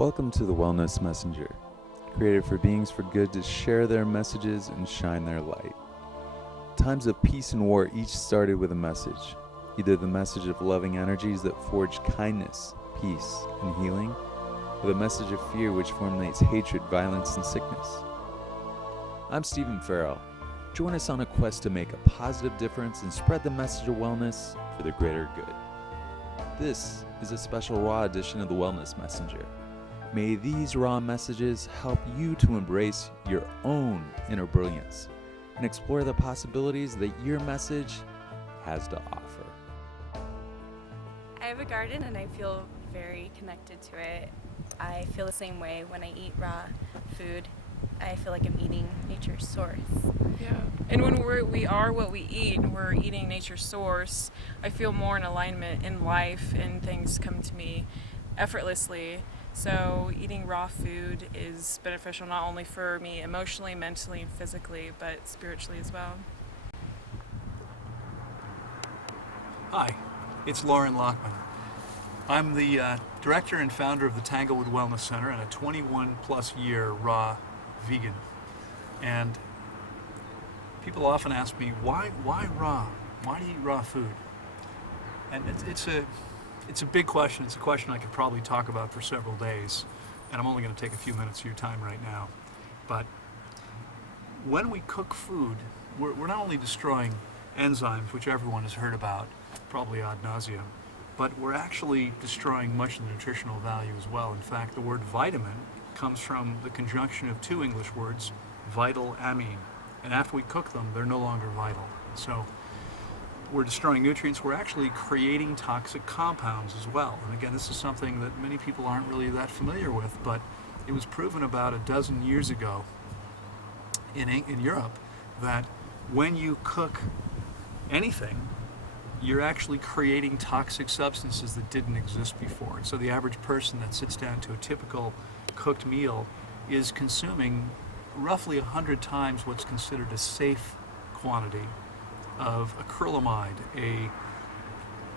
Welcome to the Wellness Messenger, created for beings for good to share their messages and shine their light. Times of peace and war each started with a message, either the message of loving energies that forge kindness, peace, and healing, or the message of fear which formulates hatred, violence, and sickness. I'm Stephen Farrell. Join us on a quest to make a positive difference and spread the message of wellness for the greater good. This is a special raw edition of the Wellness Messenger. May these raw messages help you to embrace your own inner brilliance and explore the possibilities that your message has to offer. I have a garden and I feel very connected to it. I feel the same way when I eat raw food. I feel like I'm eating nature's source. Yeah, and when we are what we eat, and we're eating nature's source, I feel more in alignment in life and things come to me effortlessly. So eating raw food is beneficial not only for me emotionally, mentally, and physically, but spiritually as well. Hi, it's Lauren Lockman. I'm the director and founder of the Tanglewood Wellness Center and a 21 plus year raw vegan. And people often ask me, why raw? Why do you eat raw food? And it's a big question. It's a question I could probably talk about for several days, and I'm only going to take a few minutes of your time right now. But when we cook food, we're not only destroying enzymes, which everyone has heard about, probably ad nauseum, but we're actually destroying much of the nutritional value as well. In fact, the word vitamin comes from the conjunction of two English words, vital amine. And after we cook them, they're no longer vital. So we're destroying nutrients. We're actually creating toxic compounds as well. And again, this is something that many people aren't really that familiar with, but it was proven about a dozen years ago in Europe that when you cook anything, you're actually creating toxic substances that didn't exist before. And so the average person that sits down to a typical cooked meal is consuming roughly 100 times what's considered a safe quantity of acrylamide, a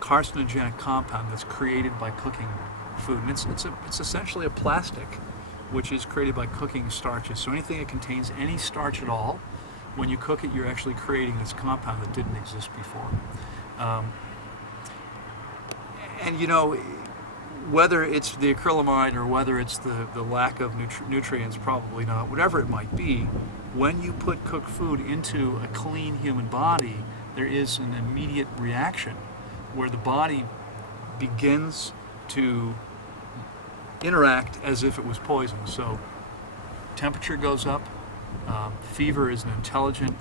carcinogenic compound that's created by cooking food. And it's essentially a plastic which is created by cooking starches. So anything that contains any starch at all, when you cook it, you're actually creating this compound that didn't exist before. And you know, whether it's the acrylamide or whether it's the lack of nutrients, probably not, whatever it might be, when you put cooked food into a clean human body, there is an immediate reaction where the body begins to interact as if it was poison. So temperature goes up, fever is an intelligent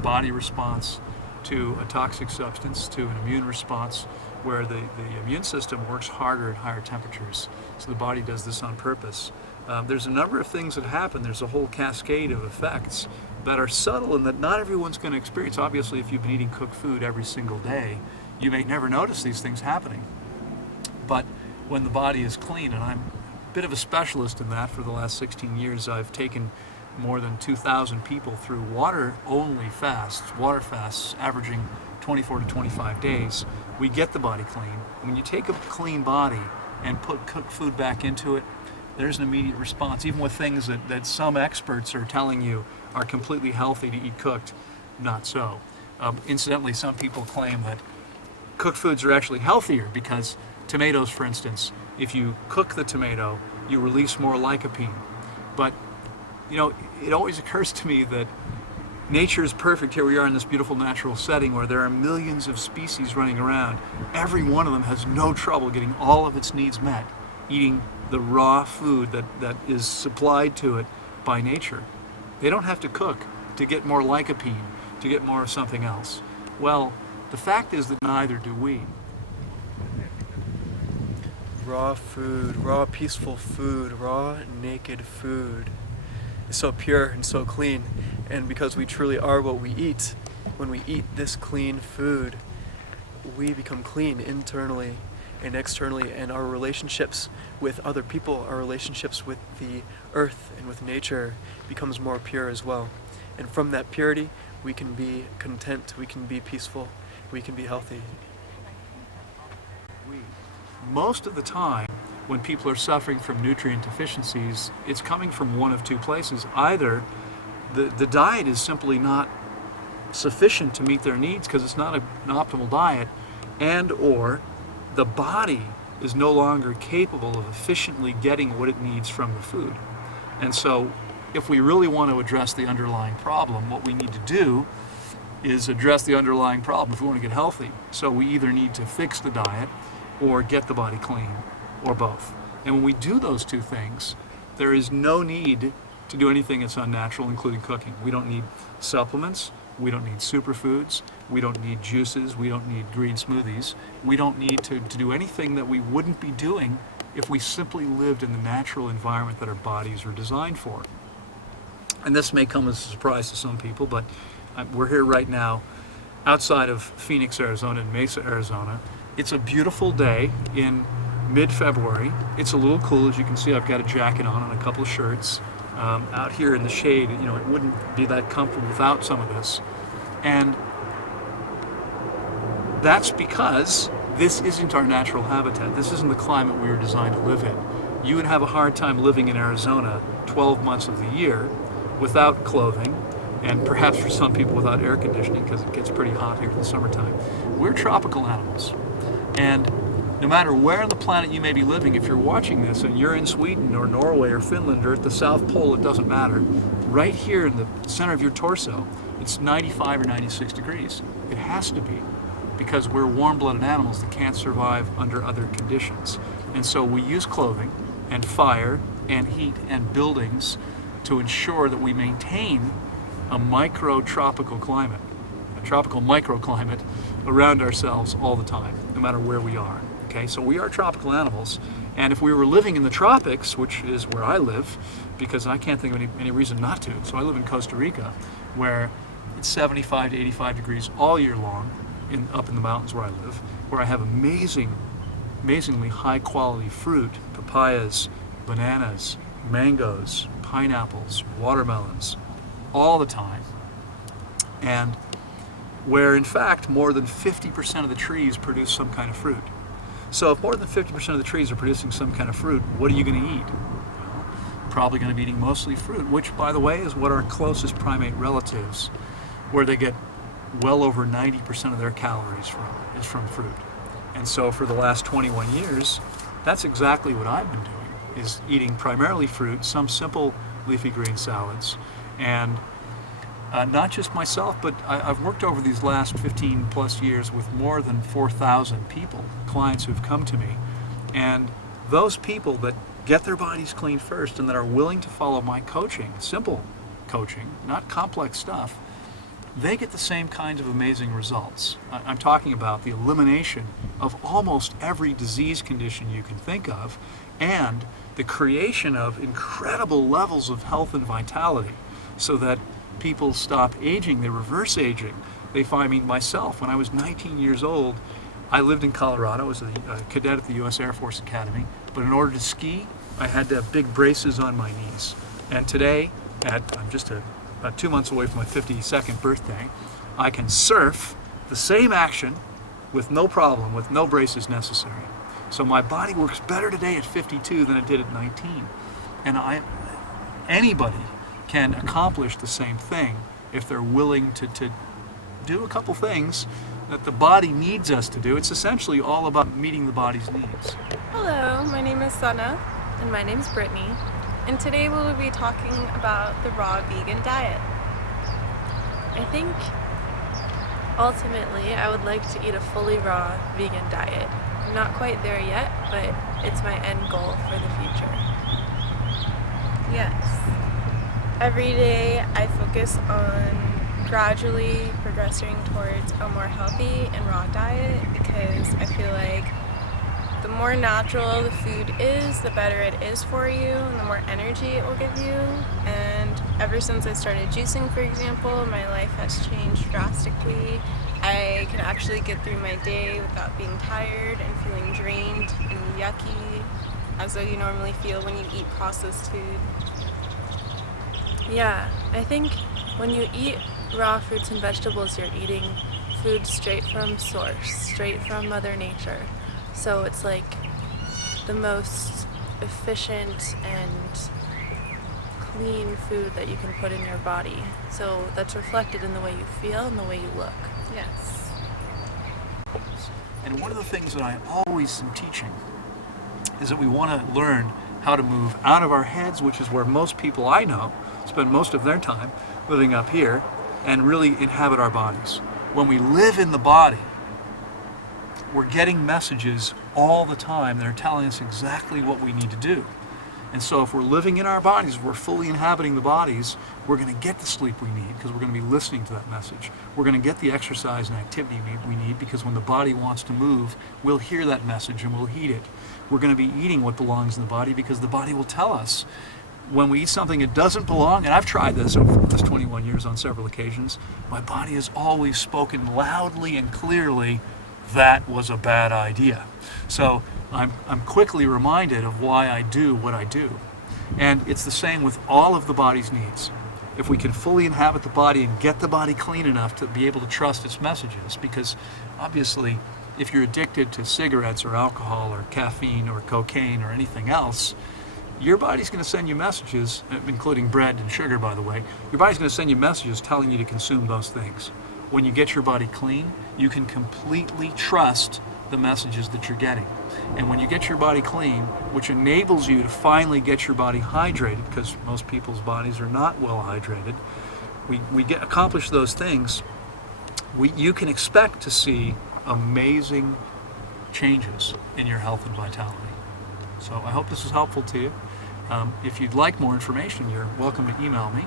body response to a toxic substance, to an immune response, where the immune system works harder at higher temperatures. So the body does this on purpose. There's a number of things that happen. There's a whole cascade of effects that are subtle and that not everyone's going to experience. Obviously, if you've been eating cooked food every single day, you may never notice these things happening. But when the body is clean, and I'm a bit of a specialist in that for the last 16 years, I've taken more than 2,000 people through water-only fasts, water fasts averaging 24 to 25 days. We get the body clean. When you take a clean body and put cooked food back into it, there's an immediate response, even with things that some experts are telling you are completely healthy to eat cooked. Not so. Incidentally, some people claim that cooked foods are actually healthier because tomatoes, for instance, if you cook the tomato, you release more lycopene. But you know, it always occurs to me that nature is perfect. Here we are in this beautiful natural setting where there are millions of species running around. Every one of them has no trouble getting all of its needs met, eating the raw food that is supplied to it by nature. They don't have to cook to get more lycopene, to get more of something else. Well, the fact is that neither do we. Raw food, raw peaceful food, raw naked food is so pure and so clean. And because we truly are what we eat, when we eat this clean food, we become clean internally and externally, and our relationships with other people, our relationships with the earth and with nature becomes more pure as well. And from that purity, we can be content, we can be peaceful, we can be healthy. Most of the time, when people are suffering from nutrient deficiencies, it's coming from one of two places. Either the diet is simply not sufficient to meet their needs because it's not an optimal diet, and or the body is no longer capable of efficiently getting what it needs from the food. And so if we really want to address the underlying problem, what we need to do is address the underlying problem if we want to get healthy. So we either need to fix the diet or get the body clean, or both. And when we do those two things, there is no need to do anything that's unnatural, including cooking. We don't need supplements, we don't need superfoods, we don't need juices, we don't need green smoothies. We don't need to do anything that we wouldn't be doing if we simply lived in the natural environment that our bodies are designed for. And this may come as a surprise to some people, but we're here right now outside of Phoenix, Arizona, and Mesa, Arizona. It's a beautiful day in mid-February. It's a little cool. As you can see, I've got a jacket on and a couple of shirts. Out here in the shade, you know, it wouldn't be that comfortable without some of this. And that's because this isn't our natural habitat. This isn't the climate we were designed to live in. You would have a hard time living in Arizona 12 months of the year without clothing, and perhaps for some people without air conditioning because it gets pretty hot here in the summertime. We're tropical animals. And no matter where on the planet you may be living, if you're watching this and you're in Sweden or Norway or Finland or at the South Pole, it doesn't matter. Right here in the center of your torso, it's 95 or 96 degrees. It has to be, because we're warm-blooded animals that can't survive under other conditions. And so we use clothing and fire and heat and buildings to ensure that we maintain a micro-tropical climate, a tropical microclimate around ourselves all the time, no matter where we are. Okay, so we are tropical animals, and if we were living in the tropics, which is where I live, because I can't think of any reason not to, so I live in Costa Rica, where it's 75 to 85 degrees all year long, up in the mountains where I live, where I have amazingly high quality fruit, papayas, bananas, mangoes, pineapples, watermelons, all the time, and where in fact more than 50% of the trees produce some kind of fruit. So if more than 50% of the trees are producing some kind of fruit, what are you going to eat? Well, probably going to be eating mostly fruit, which, by the way, is what our closest primate relatives, where they get well over 90% of their calories is from fruit. And so for the last 21 years, that's exactly what I've been doing, is eating primarily fruit, some simple leafy green salads, and not just myself, but I've worked over these last 15 plus years with more than 4,000 people, clients who've come to me. And those people that get their bodies clean first and that are willing to follow my coaching, simple coaching, not complex stuff, they get the same kinds of amazing results. I'm talking about the elimination of almost every disease condition you can think of, and the creation of incredible levels of health and vitality, so that people stop aging, they reverse aging. They find me, myself, when I was 19 years old, I lived in Colorado, I was a cadet at the U.S. Air Force Academy, but in order to ski, I had to have big braces on my knees. And today, I'm just about 2 months away from my 52nd birthday, I can surf the same action with no problem, with no braces necessary. So my body works better today at 52 than it did at 19. And anybody can accomplish the same thing if they're willing to do a couple things that the body needs us to do. It's essentially all about meeting the body's needs. Hello, my name is Sana. And my name is Brittany. And today we will be talking about the raw vegan diet. I think ultimately I would like to eat a fully raw vegan diet. I'm not quite there yet, but it's my end goal for the future. Yes. Every day I focus on gradually progressing towards a more healthy and raw diet, because I feel like the more natural the food is, the better it is for you, and the more energy it will give you. And ever since I started juicing, for example, my life has changed drastically. I can actually get through my day without being tired and feeling drained and yucky, as though you normally feel when you eat processed food. Yeah, I think when you eat raw fruits and vegetables, you're eating food straight from source, straight from Mother Nature. So it's like the most efficient and clean food that you can put in your body. So that's reflected in the way you feel and the way you look. Yes. And one of the things that I always am teaching is that we want to learn how to move out of our heads, which is where most people I know spend most of their time living up here, and really inhabit our bodies. When we live in the body, we're getting messages all the time that are telling us exactly what we need to do. And so if we're living in our bodies, we're fully inhabiting the bodies, we're going to get the sleep we need because we're going to be listening to that message. We're going to get the exercise and activity we need because when the body wants to move, we'll hear that message and we'll heed it. We're going to be eating what belongs in the body because the body will tell us when we eat something that doesn't belong. And I've tried this over the last 21 years on several occasions. My body has always spoken loudly and clearly, that was a bad idea. So I'm quickly reminded of why I do what I do. And it's the same with all of the body's needs. If we can fully inhabit the body and get the body clean enough to be able to trust its messages, because obviously if you're addicted to cigarettes or alcohol or caffeine or cocaine or anything else, your body's going to send you messages, including bread and sugar, by the way. Your body's going to send you messages telling you to consume those things. When you get your body clean, you can completely trust the messages that you're getting. And when you get your body clean, which enables you to finally get your body hydrated, because most people's bodies are not well hydrated, we accomplish those things, you can expect to see amazing changes in your health and vitality. So I hope this is helpful to you. If you'd like more information, you're welcome to email me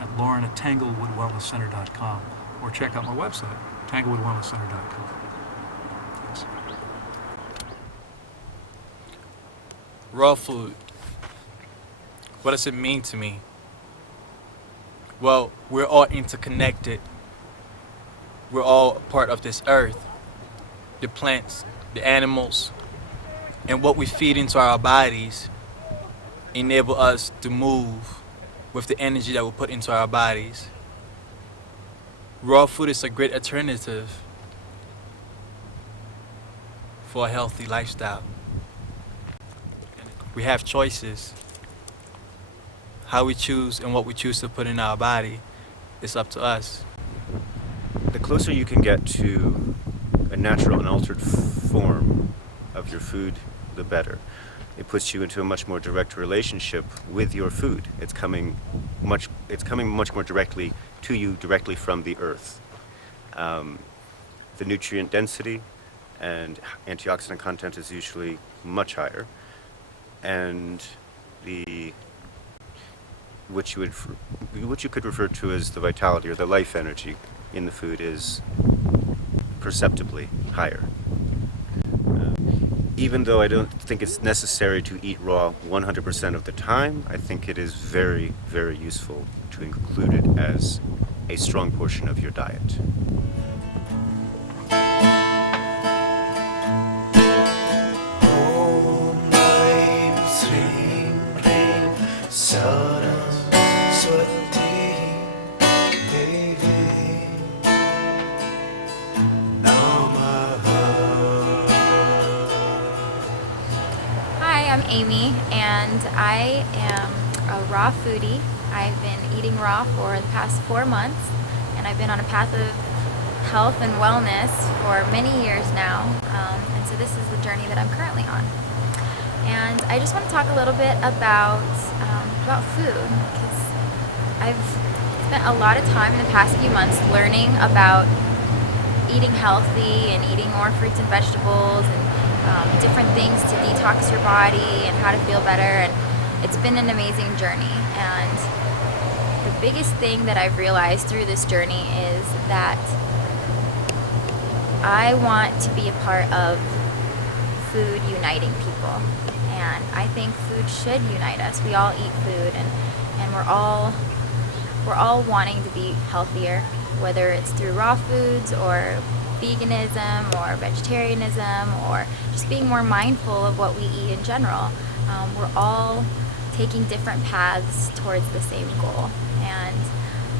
at lauren@tanglewoodwellnesscenter.com or check out my website, tanglewoodwellnesscenter.com. Thanks. Raw food. What does it mean to me? Well, we're all interconnected. We're all part of this earth. The plants, the animals, and what we feed into our bodies enable us to move with the energy that we put into our bodies. Raw food is a great alternative for a healthy lifestyle. We have choices. How we choose and what we choose to put in our body is up to us. The closer you can get to a natural and altered form of your food, the better. It puts you into a much more direct relationship with your food. It's coming much more directly to you, directly from the earth. The nutrient density and antioxidant content is usually much higher, and what you could refer to as the vitality or the life energy in the food is perceptibly higher. Even though I don't think it's necessary to eat raw 100% of the time, I think it is very, very useful to include it as a strong portion of your diet. I'm Amy, and I am a raw foodie. I've been eating raw for the past 4 months, and I've been on a path of health and wellness for many years now, and so this is the journey that I'm currently on. And I just want to talk a little bit about food, because I've spent a lot of time in the past few months learning about eating healthy and eating more fruits and vegetables and different things to detox your body and how to feel better, and it's been an amazing journey. And the biggest thing that I've realized through this journey is that I want to be a part of food uniting people, and I think food should unite us. We all eat food, and we're all wanting to be healthier, whether it's through raw foods or veganism or vegetarianism or just being more mindful of what we eat in general. We're all taking different paths towards the same goal, and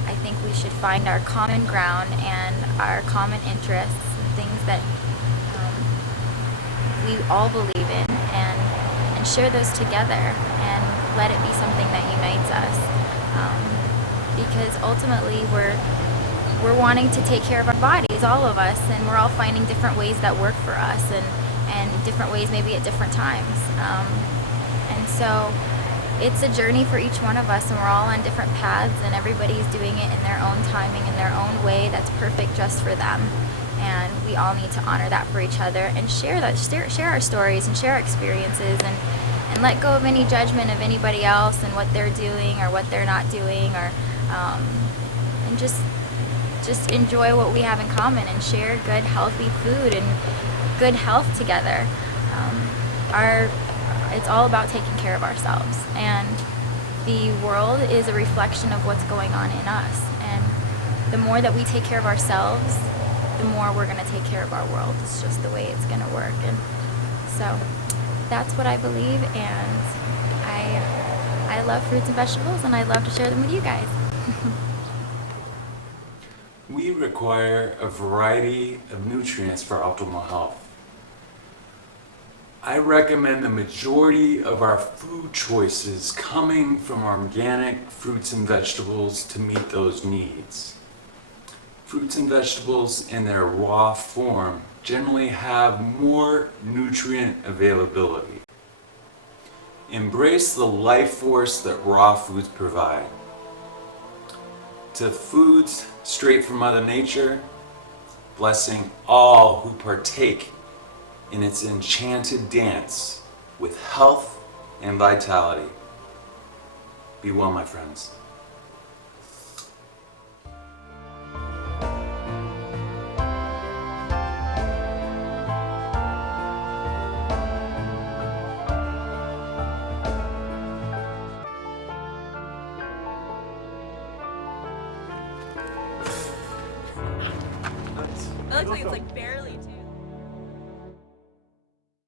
I think we should find our common ground and our common interests, things that we all believe in, and and share those together and let it be something that unites us. Because ultimately we're wanting to take care of our bodies, all of us, and we're all finding different ways that work for us, and different ways maybe at different times. And so it's a journey for each one of us, and we're all on different paths, and everybody's doing it in their own timing, in their own way that's perfect just for them. And we all need to honor that for each other and share our stories and share our experiences, and let go of any judgment of anybody else and what they're doing or what they're not doing, or and just enjoy what we have in common and share good, healthy food and good health together. It's all about taking care of ourselves, and the world is a reflection of what's going on in us. And the more that we take care of ourselves, the more we're going to take care of our world. It's just the way it's going to work. And so that's what I believe, and I love fruits and vegetables, and I love to share them with you guys. We require a variety of nutrients for optimal health. I recommend the majority of our food choices coming from organic fruits and vegetables to meet those needs. Fruits and vegetables in their raw form generally have more nutrient availability. Embrace the life force that raw foods provide. To foods straight from Mother Nature, blessing all who partake in its enchanted dance with health and vitality. Be well, my friends. It looks like it's like barely